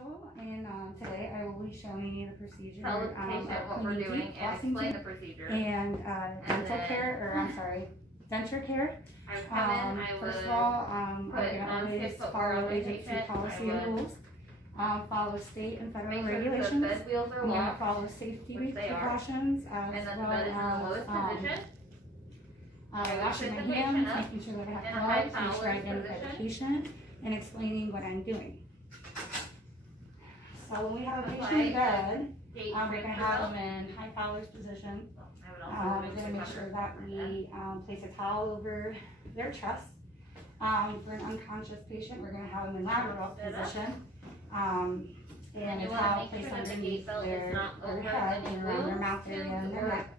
Rachel, and today I will be showing you the procedure. Tell the patient what we're doing and explain the procedure. And dental care, or I'm sorry, denture care. I would come in, I would first of all, we're going to always follow agency policy and rules. Follow state and federal regulations. Bed wheels are I'm going to locked, follow safety precautions as and then the well bed is in the lowest position. Washing my hands, making sure that I have gloves, make sure I identify the patient, and explaining what I'm doing. So when we have a patient in bed, we're going to have them in high Fowler's position. We're going to make sure that we place a towel over their chest. For an unconscious patient, we're going to have them in lateral position. And a towel placed underneath their head and around their mouth area and their neck.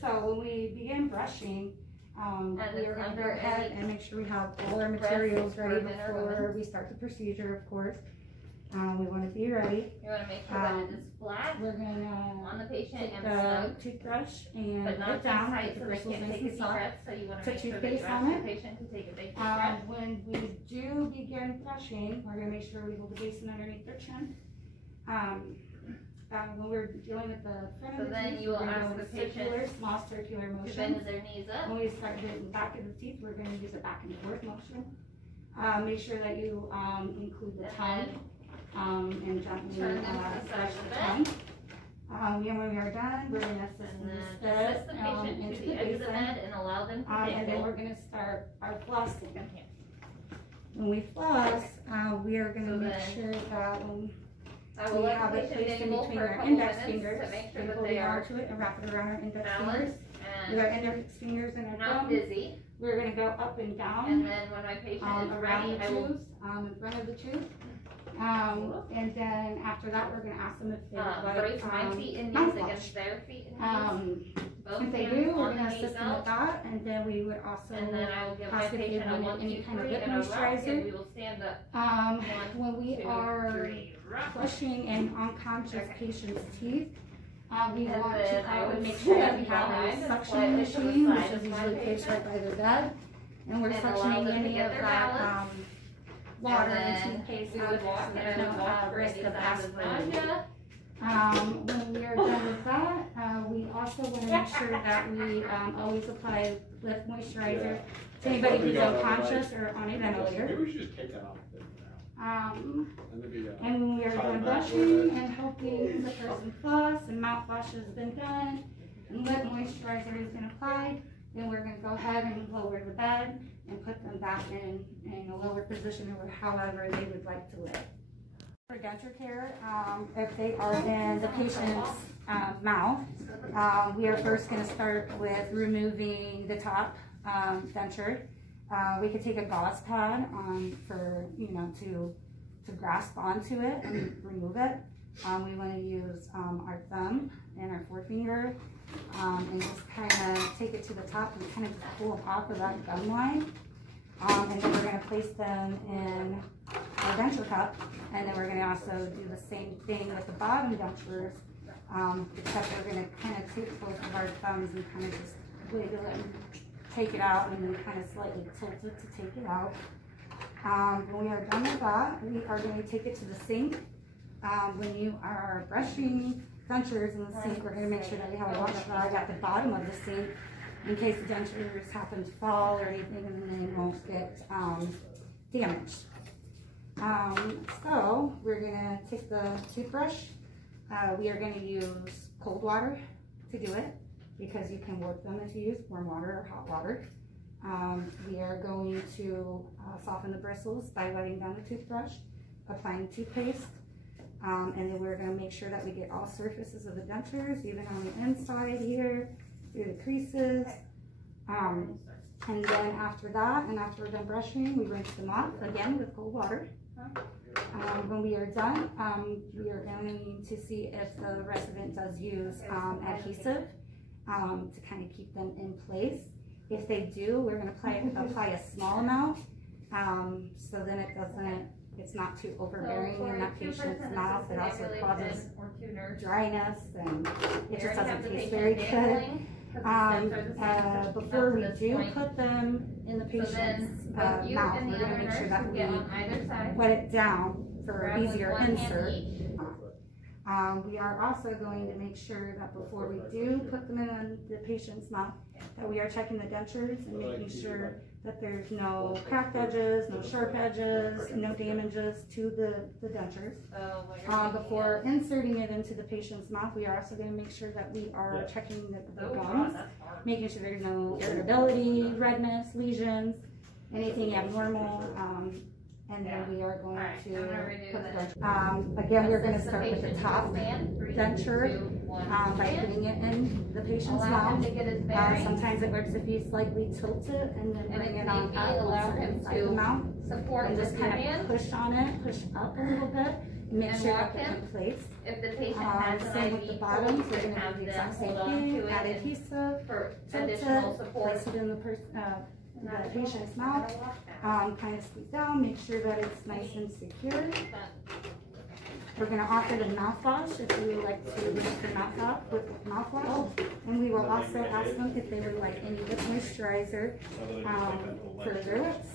So when we begin brushing, we are going to go ahead and make sure we have all our materials ready before we start the procedure, of course. We want to be ready. You want to make sure that it is flat. We're going to on the patient take and the toothbrush and but put not it down, tight put the so they bristles can't nice take a and deep soft. breath. So you want to Put make sure that toothpaste you on ask it. the patient to take a big deep breath. When we do begin brushing, we're going to make sure we hold the basin underneath their chin. When we're dealing with the front of the teeth, you will we're ask going the to circular, patient small circular to motion. bend their knees up. When we start doing the back of the teeth, we're going to use a back and forth motion. Make sure that you include the tongue and gently brush the tongue. And when we are done, we're going to assist the patient into to the edge of the bed and allow them to take and then we're going to start our flossing. When we floss, we are going to make sure that when we have it placed in between our index fingers, to make sure we that hold they it are onto it and wrap it around our index fingers. balanced With our and index fingers and our not thumb, dizzy. we're going to go up and down. And then when my patient is around ready, the I will tooth, in front of the tooth. And then after that, we're going to ask them if they would like brace my feet and knees mouthwash. against their feet and knees. If they do, we're going to assist them with that, and then we would also And then I will give my ask if they patient a wanted 1, 2, any kind of 3 lip and a rock, and moisturizer. we will stand up. When we 1, 2, are 3, rock. brushing an unconscious patient's teeth, we And want then to I would make sure that we have behind a and suction slightly to the machine, which side is of my usually placed right by their bed, and we're And allow suctioning them to any get of their that balance. water And and then toothpaste we out would there, walk so and there's I would no walk for risk any of signs of aspirin. nausea. When we are done with that, we also want to make sure that we always apply lip moisturizer to anybody who's unconscious or on a ventilator. Maybe we should just take that off. And when we are done brushing and helping the person floss and mouthwash has been done and lip moisturizer has been applied, then we're going to go ahead and lower the bed and put them back in a lower position or however they would like to lay. For denture care, if they are in the patient's mouth, we are first going to start with removing the top denture. We could take a gauze pad for to grasp onto it and remove it. We want to use our thumb and our forefinger and just kind of take it to the top and kind of just pull them off of that gum line. And then we're going to place them in our denture cup, and then we're going to also do the same thing with the bottom dentures, except we're going to kind of take both of our thumbs and kind of just wiggle it and take it out, and then kind of slightly tilt it to take it out. When we are done with that, we are going to take it to the sink. When you are brushing dentures in the sink, we're going to make sure that we have a wash rag at the bottom of the sink in case the dentures happen to fall or anything, and then they won't get damaged. So we're going to take the toothbrush. We are going to use cold water to do it because you can warp them if you use warm water or hot water. We are going to soften the bristles by letting down the toothbrush, applying toothpaste, and then we're going to make sure that we get all surfaces of the dentures, even on the inside here, through the creases. And then after that, and after we're done brushing, we rinse them off again with cold water. When we are done, we are going to see if the resident does use adhesive to kind of keep them in place. If they do, we're going to apply a small amount, so then it's not too overbearing in that patient's mouth. It also causes dryness and it just doesn't taste very good. Before we do put them in the patient's mouth, we're gonna make sure that we wet it down for easier insert. We are also going to make sure that before we do put them in the patient's mouth, that we are checking the dentures and making sure that there's no cracked edges, no sharp edges, no damages to the dentures. Before inserting it into the patient's mouth, we are also going to make sure that we are checking the gums, making sure there's no irritability, redness, lesions, anything abnormal. And then we are going to put the denture. Again, we're going to start with the top denture by putting it in the patient's mouth. Sometimes it works if you slightly tilt it and then bring it on up inside the mouth. And just kind of push on it, push up a little bit, and make sure that it's in place. If the patient has an same with the bottom, so we're going to do the exact same thing. Add adhesive, tilt it, place it in the patient's mouth, kind of squeeze down, make sure that it's nice and secure. We're going to offer the mouthwash if you would like to rinse your mouth off with mouthwash. And we will also ask them if they would like any lip moisturizer for their lips.